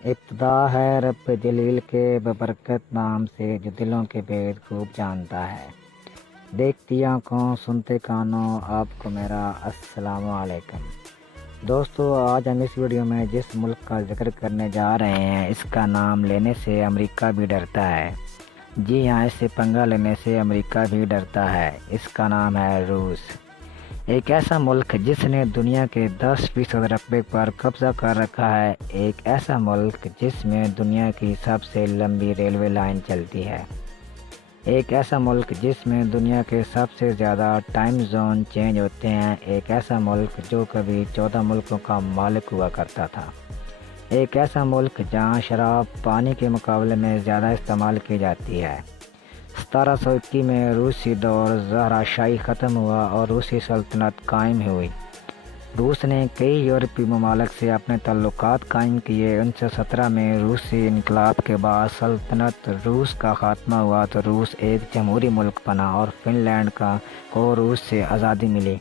ابتدا ہے رب جلیل کے ببرکت نام سے جو دلوں کے بید خوب جانتا ہے۔ دیکھتی آنکھوں سنتے کانوں آپ کو میرا السلام علیکم۔ دوستو، آج ہم اس ویڈیو میں جس ملک کا ذکر کرنے جا رہے ہیں اس کا نام لینے سے امریکہ بھی ڈرتا ہے۔ جی ہاں، اس سے پنگا لینے سے امریکہ بھی ڈرتا ہے۔ اس کا نام ہے روس۔ ایک ایسا ملک جس نے دنیا کے 10% رقبے پر قبضہ کر رکھا ہے، ایک ایسا ملک جس میں دنیا کی سب سے لمبی ریلوے لائن چلتی ہے، ایک ایسا ملک جس میں دنیا کے سب سے زیادہ ٹائم زون چینج ہوتے ہیں، ایک ایسا ملک جو کبھی 14 ملکوں کا مالک ہوا کرتا تھا، ایک ایسا ملک جہاں شراب پانی کے مقابلے میں زیادہ استعمال کی جاتی ہے۔ 1721 میں روسی دور زہرہ شاہی ختم ہوا اور روسی سلطنت قائم ہوئی۔ روس نے کئی یورپی ممالک سے اپنے تعلقات قائم کیے۔ 1917 میں روسی انقلاب کے بعد سلطنت روس کا خاتمہ ہوا تو روس ایک جمہوری ملک بنا اور فن لینڈ کو روس سے آزادی ملی۔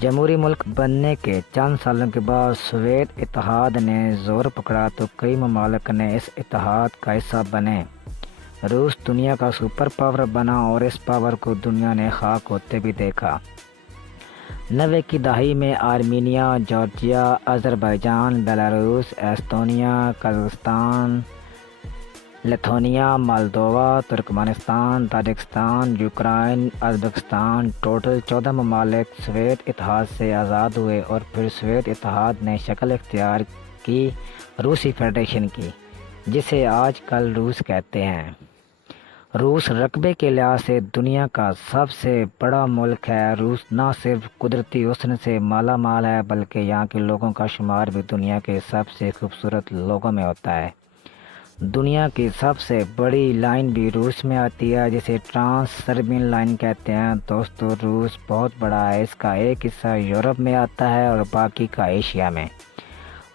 جمہوری ملک بننے کے چند سالوں کے بعد سوویت اتحاد نے زور پکڑا تو کئی ممالک نے اس اتحاد کا حصہ بنے۔ روس دنیا کا سپر پاور بنا اور اس پاور کو دنیا نے خاک ہوتے بھی دیکھا۔ 90 کی دہائی میں Armenia, Georgia, Azerbaijan, Belarus, Estonia, Kazakhstan, Lithuania, Moldova, Turkmenistan, Tajikistan, Ukraine, Uzbekistan, total 14 ممالک سوویت اتحاد سے آزاد ہوئے اور پھر سوویت اتحاد نے شکل اختیار کی روسی فیڈریشن کی، جسے آج کل روس کہتے ہیں۔ روس رقبے کے لحاظ سے دنیا کا سب سے بڑا ملک ہے۔ روس نہ صرف قدرتی حسن سے مالا مال ہے بلکہ یہاں کے لوگوں کا شمار بھی دنیا کے سب سے خوبصورت لوگوں میں ہوتا ہے۔ دنیا کی سب سے بڑی لائن بھی روس میں آتی ہے جسے ٹرانس سربین لائن کہتے ہیں۔ دوستو، روس بہت بڑا ہے۔ اس کا ایک حصہ یورپ میں آتا ہے اور باقی کا ایشیا میں۔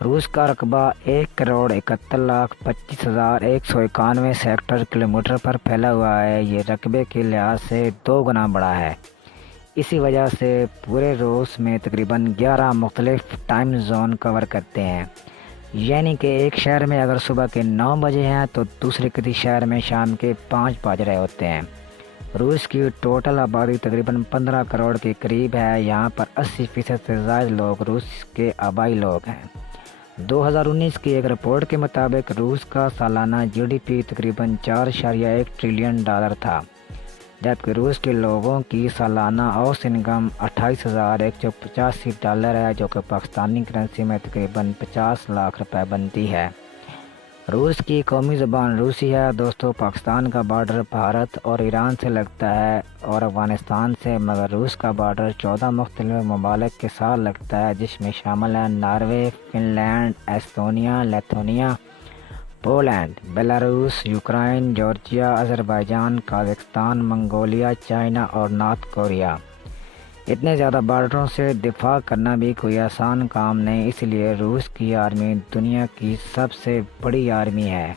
روس کا رقبہ 1,71,25,191 سیکٹر کلومیٹر پر پھیلا ہوا ہے۔ یہ رقبے کے لحاظ سے 2 گنا بڑا ہے۔ اسی وجہ سے پورے روس میں تقریباً 11 مختلف ٹائم زون کور کرتے ہیں، یعنی کہ ایک شہر میں اگر صبح کے 9 بجے ہیں تو دوسرے کسی شہر میں شام کے 5 بج رہے ہوتے ہیں۔ روس کی ٹوٹل آبادی تقریباً 15 کروڑ کے قریب ہے۔ یہاں پر 80% سے زائد لوگ روس کے آبائی لوگ ہیں۔ 2019 کی ایک رپورٹ کے مطابق روس کا سالانہ GDP تقریباً $4.1 ٹریلین تھا، جبکہ روس کے لوگوں کی سالانہ اوسط انکم $28,185 ہے، جو کہ پاکستانی کرنسی میں تقریباً 50 لاکھ روپے بنتی ہے۔ روس کی قومی زبان روسی ہے۔ دوستو، پاکستان کا بارڈر بھارت اور ایران سے لگتا ہے اور افغانستان سے، مگر روس کا بارڈر 14 مختلف ممالک کے ساتھ لگتا ہے، جس میں شامل ہیں Norway, Finland, Estonia, Lithuania, Poland, Belarus, Ukraine, Georgia, Azerbaijan, Kazakhstan, Mongolia, China اور نارتھ کوریا۔ اتنے زیادہ بارڈروں سے دفاع کرنا بھی کوئی آسان کام نہیں، اس لیے روس کی آرمی دنیا کی سب سے بڑی آرمی ہے۔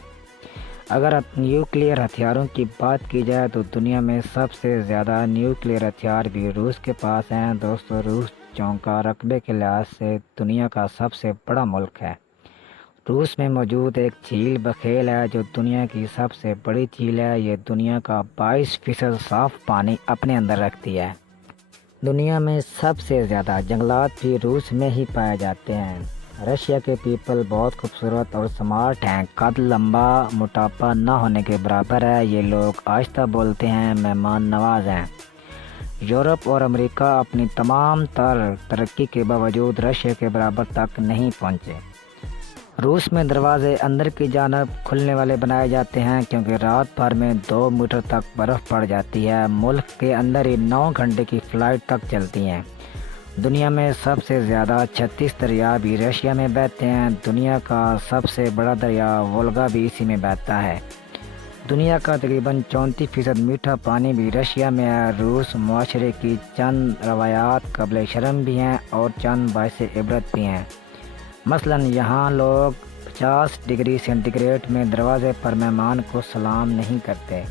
اگر نیوکلیئر ہتھیاروں کی بات کی جائے تو دنیا میں سب سے زیادہ نیوکلیئر ہتھیار بھی روس کے پاس ہیں۔ دوستو، روس چونکہ رقبے کے لحاظ سے دنیا کا سب سے بڑا ملک ہے۔ روس میں موجود ایک جھیل بخیل ہے جو دنیا کی سب سے بڑی جھیل ہے۔ یہ دنیا کا 22% صاف پانی اپنے اندر رکھتی ہے۔ دنیا میں سب سے زیادہ جنگلات بھی روس میں ہی پائے جاتے ہیں۔ رشیا کے پیپل بہت خوبصورت اور سمارٹ ہیں۔ قد لمبا، موٹاپا نہ ہونے کے برابر ہے۔ یہ لوگ آہستہ بولتے ہیں، مہمان نواز ہیں۔ یورپ اور امریکہ اپنی تمام تر ترقی کے باوجود رشیا کے برابر تک نہیں پہنچے۔ روس میں دروازے اندر کی جانب کھلنے والے بنائے جاتے ہیں کیونکہ رات بھر میں 2 میٹر تک برف پڑ جاتی ہے۔ ملک کے اندر ہی 9 گھنٹے کی فلائٹ تک چلتی ہیں۔ دنیا میں سب سے زیادہ 36 دریا بھی رشیا میں بہتے ہیں۔ دنیا کا سب سے بڑا دریا وولگا بھی اسی میں بہتا ہے۔ دنیا کا تقریباً 34% میٹھا پانی بھی رشیا میں ہے۔ روس معاشرے کی چند روایات قابل شرم بھی ہیں اور چند باعث عبرت بھی ہیں۔ مثلاً یہاں لوگ 50 ڈگری سینٹی گریڈ میں دروازے پر مہمان کو سلام نہیں کرتے،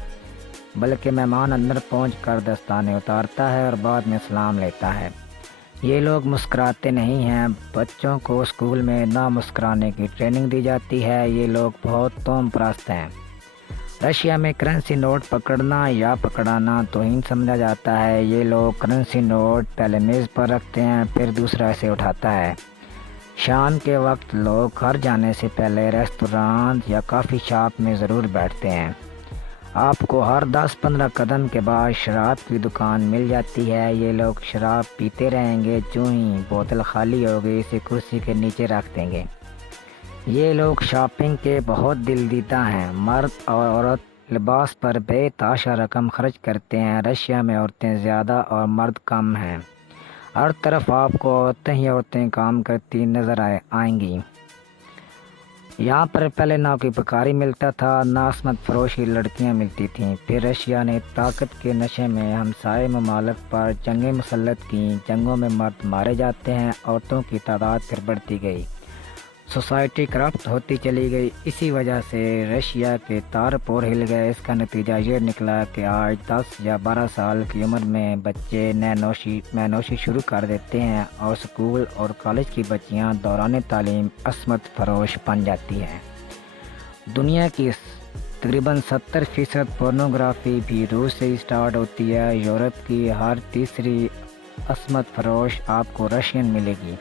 بلکہ مہمان اندر پہنچ کر دستانے اتارتا ہے اور بعد میں سلام لیتا ہے۔ یہ لوگ مسکراتے نہیں ہیں، بچوں کو اسکول میں نہ مسکرانے کی ٹریننگ دی جاتی ہے۔ یہ لوگ بہت توہم پرست ہیں۔ رشیا میں کرنسی نوٹ پکڑنا یا پکڑانا توہین سمجھا جاتا ہے۔ یہ لوگ کرنسی نوٹ پہلے میز پر رکھتے ہیں، پھر دوسرا اسے اٹھاتا ہے۔ شام کے وقت لوگ گھر جانے سے پہلے ریستوران یا کافی شاپ میں ضرور بیٹھتے ہیں۔ آپ کو ہر 10-15 قدم کے بعد شراب کی دکان مل جاتی ہے۔ یہ لوگ شراب پیتے رہیں گے، جو ہی بوتل خالی ہوگی اسے کرسی کے نیچے رکھ دیں گے۔ یہ لوگ شاپنگ کے بہت دل دیدہ ہیں۔ مرد اور عورت لباس پر بے تحاشا رقم خرچ کرتے ہیں۔ رشیا میں عورتیں زیادہ اور مرد کم ہیں۔ ہر طرف آپ کو عورتیں ہی عورتیں کام کرتی نظر آئیں گی۔ یہاں پر پہلے نہ کوئی بکاری ملتا تھا، نہ عصمت فروشی لڑکیاں ملتی تھیں۔ پھر رشیا نے طاقت کے نشے میں ہمسائے ممالک پر جنگیں مسلط کیں۔ جنگوں میں مرد مارے جاتے ہیں، عورتوں کی تعداد پھر بڑھتی گئی۔ سوسائٹی کرپٹ ہوتی چلی گئی۔ اسی وجہ سے رشیا کے تار پور ہل گئے۔ اس کا نتیجہ یہ نکلا کہ آج 10 یا 12 سال کی عمر میں بچے نوشی شروع کر دیتے ہیں اور اسکول اور کالج کی بچیاں دوران تعلیم عصمت فروش بن جاتی ہیں۔ دنیا کی تقریباً 70% پورنوگرافی بھی روس سے اسٹارٹ ہوتی ہے۔ یورپ کی ہر تیسری عصمت فروش آپ کو رشین ملے گی۔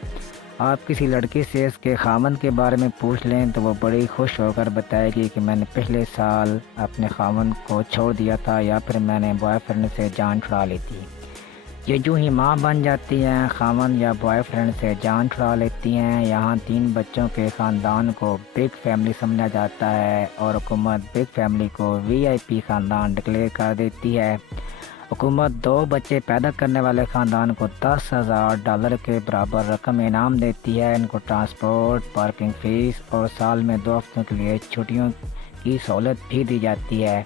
آپ کسی لڑکی سے اس کے خاوند کے بارے میں پوچھ لیں تو وہ بڑی خوش ہو کر بتائے گی کہ میں نے پچھلے سال اپنے خاوند کو چھوڑ دیا تھا، یا پھر میں نے بوائے فرینڈ سے جان چھڑا لی تھی۔ یہ جو ہی ماں بن جاتی ہیں، خاوند یا بوائے فرینڈ سے جان چھڑا لیتی ہیں۔ یہاں 3 بچوں کے خاندان کو بگ فیملی سمجھا جاتا ہے اور حکومت بگ فیملی کو VIP خاندان ڈکلیئر کر دیتی ہے۔ حکومت 2 بچے پیدا کرنے والے خاندان کو $10,000 کے برابر رقم انعام دیتی ہے۔ ان کو ٹرانسپورٹ، پارکنگ فیس اور سال میں 2 ہفتوں کے لیے چھٹیوں کی سہولت بھی دی جاتی ہے،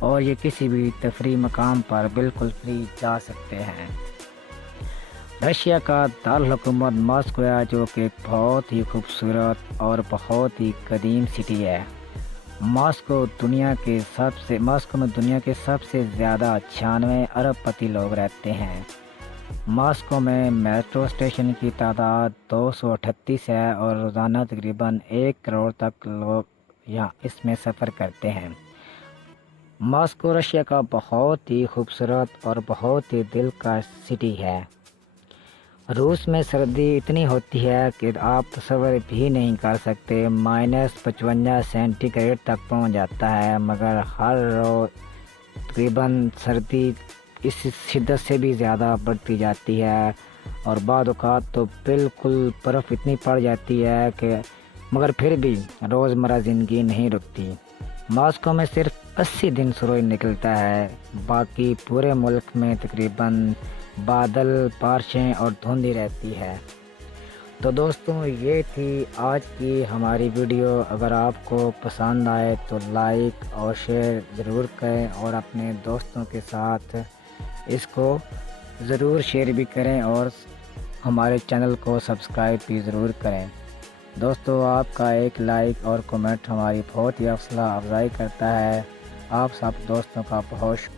اور یہ کسی بھی تفریح مقام پر بالکل فری جا سکتے ہیں۔ رشیا کا دارالحکومت ماسکو ہے، جو کہ ایک بہت ہی خوبصورت اور بہت ہی قدیم سٹی ہے۔ ماسکو میں دنیا کے سب سے زیادہ 96 ارب پتی لوگ رہتے ہیں۔ ماسکو میں میٹرو اسٹیشن کی تعداد 238 ہے اور روزانہ تقریباً 1 کروڑ تک لوگ یہاں اس میں سفر کرتے ہیں۔ ماسکو رشیا کا بہت ہی خوبصورت اور بہت ہی دلکش سٹی ہے۔ روس میں سردی اتنی ہوتی ہے کہ آپ تصور بھی نہیں کر سکتے، -55 سینٹی گریڈ تک پہنچ جاتا ہے، مگر ہر روز تقریباً سردی اس شدت سے بھی زیادہ بڑھتی جاتی ہے، اور بعض اوقات تو بالکل برف اتنی پڑ جاتی ہے کہ مگر پھر بھی روزمرہ زندگی نہیں رکتی۔ ماسکو میں صرف 80 دن سورج نکلتا ہے، باقی پورے ملک میں تقریباً بادل، بارشیں اور دھند ہی رہتی ہے۔ تو دوستوں، یہ تھی آج کی ہماری ویڈیو۔ اگر آپ کو پسند آئے تو لائک اور شیئر ضرور کریں، اور اپنے دوستوں کے ساتھ اس کو ضرور شیئر بھی کریں، اور ہمارے چینل کو سبسکرائب بھی ضرور کریں۔ دوستو، آپ کا ایک لائک اور کمنٹ ہماری بہت ہی حوصلہ افزائی کرتا ہے۔ آپ سب دوستوں کا بہت شکریہ۔